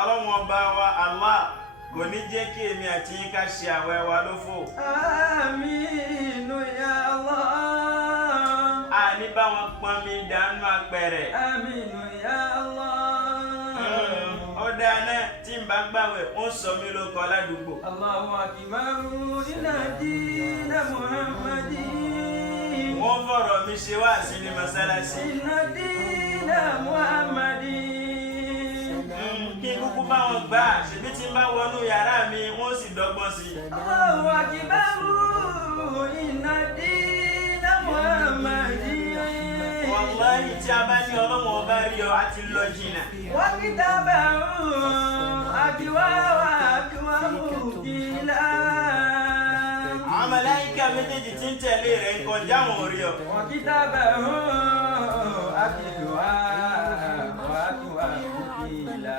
Ọlọ́run ọba wa Allah kò ní jẹ́ kí èmi àti yín ká ṣe àwẹ̀ wa lófò. Aminu ya Allah. Àní bá wọn pọn mi dànù apẹ̀rẹ̀. Aminu ya Allah. Ó dáná tí n bá gbàwẹ̀ wọ́n sọ mí lóko ládùúgbò. Allahu akbar inna dina Muhammadin. Wọ́n fọ̀rọ̀ mi ṣe wá sí ní mọ́sálásí. Inna dina Muhammadin. Kí n kúkú bá wọn gbà ṣèbí tí n bá wọnú yàrá mi wọ́n sì dọ́gbọ́n sí. Allahu akbar inna dina Muhammadin. Wallahi tí a bá ní Ọlọ́run ọba rí ọ àti lọ jìnnà. Wa kitabahu akiwa mukila. Àwọn màláíkà méjèèjì tí ń tẹ̀lé rẹ̀ ń kọjá wọn orí ọ. Wa kitabahu akiwa mukila.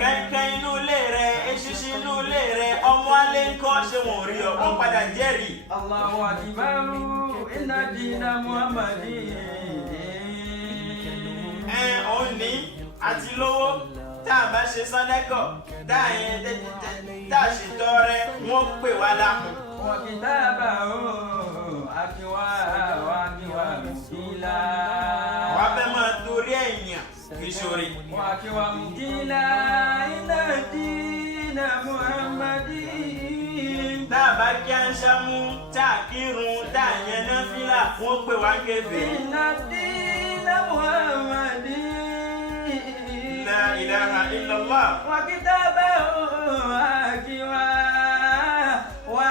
Kẹ̀kẹ́ inú ilé rẹ̀, eṣinṣin inú ilé rẹ̀, ọmọ alẹ́ ń kọ́ ṣé wọn orí ọ. Wọ́n padà jẹ́rìí. Allahu akbar inna dina Muhammadin. Òun ní àti lówó tá a bá ṣe sọ́dẹ́kọ̀ tá a ṣe tọrẹ wọ́n pè wá láhùn. Wa kitabahu akiwa mukila. Wọ́n fẹ́ máa torí ẹ̀yàn fi ṣorí. Wa akiwa mukila inna dina Muhammadin. Tá a bá kí á ń ṣámú tá a kírun tá a yẹn náà fílà wọ́n pè wá kèfèrí. Inna dina Muhammadin. La ilaha illallah. Wa kitabahu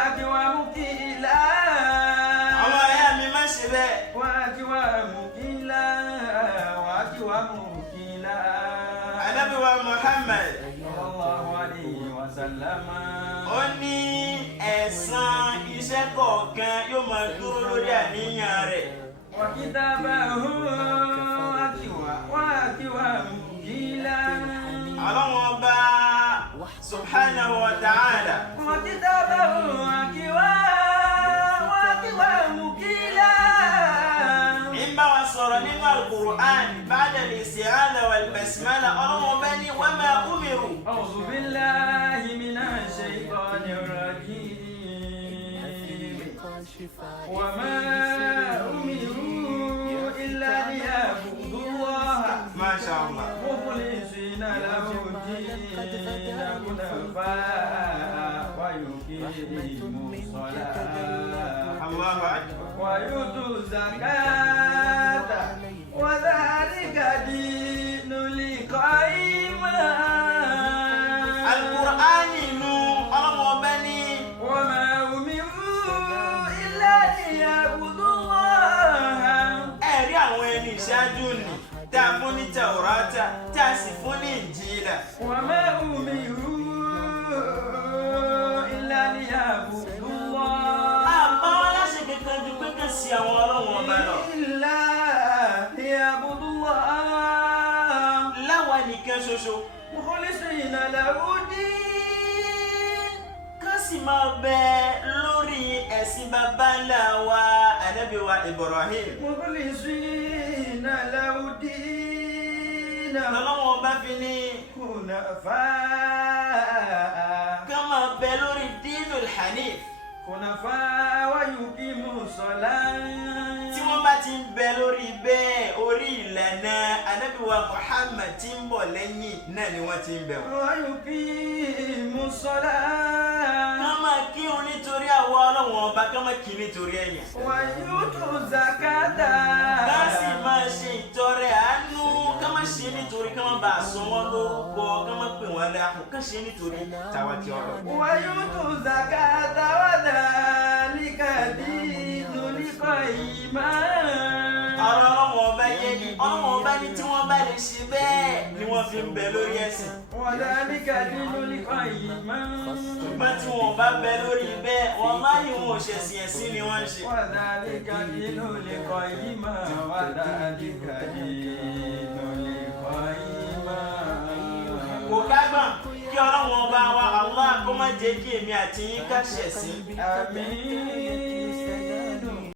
akiwa mukila. Àwọn ẹ̀yà mi má ṣe bẹ́ẹ̀. Wa akiwa mukila. Ànábì wa Muhammad Sallallahu alayhi wa sallam. ó ní ẹ̀san iṣẹ́ kọ̀ọ̀kan yóò máa dúró lórí àníyàn rẹ̀. Wa kitabahu akiwa mukila. Ọlọ́run ọba subhanahu wa ta'ala. Wa kitabahu akiwa mukila. Ìbá wa sọ̀rọ̀ nínú al-Qur'an ba'da al-isti'adha wal-basmala Ọlọ́run ọba ní wa ma umiru. A'udhu billahi minash shaytanir rajim. Wa ma umiru illa liya'budullaha Masha Allah. mukhlisina lahu ad-dina hunafa'a wa yuqimus salata Allahu akbar. wa yutu zakata wa dhalika dinul qayyimah. Al-Qur'an inú Ọlọ́run ọba ní Wa ma umiru illa liya'budullaha. ẹ̀rí àwọn ẹni ìṣáájú nì tá a fún ní Taurata tá a sì fún ní Injila. Wa ma umiru illa liya'budullaha. Àbá wọn láṣẹ kankan ju pé kàn sí àwọn Ọlọ́run ọba lọ. Illa liya'budullaha. Láwa nìkan ṣoṣo. Mukhlisina lahu din. Ká sì máa bẹ lórí ẹ̀sìn baba ńlá wa Ànábì wa Ibrahim. Mukhlisina lahu din. Ọlọ́run ọba fi ní Hunafa'a. ká máa bẹ lórí Dinul Hanif. Hunafa'a wa yuqimus salata. Tí wọ́n bá ti ń bẹ lórí bẹ́ẹ̀ orí ìlànà Ànábì wa Muhammad tí ń bọ̀ lẹ́yìn náà ni wọ́n ti ń bẹ̀ wọ́n. Wa yuqimus salata. Ká máa kírun nítorí àwa Ọlọ́run ọba ká máa kí nítorí ẹ̀yàn. Wa yutu zakata. Ká sì máa ṣe ìtọrẹ àánú ká máa ṣe nítorí ká máa bá a sọ wọ́n lórúkọ ká máa pè wọ́n láàkùn ká ṣe nítorí tàwa tí ọ̀rọ̀. Wa yutu zakata wa dhalika dinul qayyimah. Ọ̀rọ̀ Ọlọ́run ọba yé ni Ọlọ́run ọba ní tí wọ́n bá lè ṣe bẹ́ẹ̀ ni wọ́n fi ń bẹ lórí ẹ̀sìn. Wa dhalika dinul qayyimah. Ṣùgbọ́n tí wọ́n bá bẹ lórí bẹ́ẹ̀ wọ́n máa ní wọn ò ṣẹ̀sìn ẹ̀sìn ni wọ́n ń ṣe. Wa dhalika dinul qayyimah. Wa dhalika dinul qayyimah. Kò kágbọ̀n kí Ọlọ́run ọba wa Allah kó má jẹ́ kí èmi àti yín ká ṣẹ̀sìn. Àmín.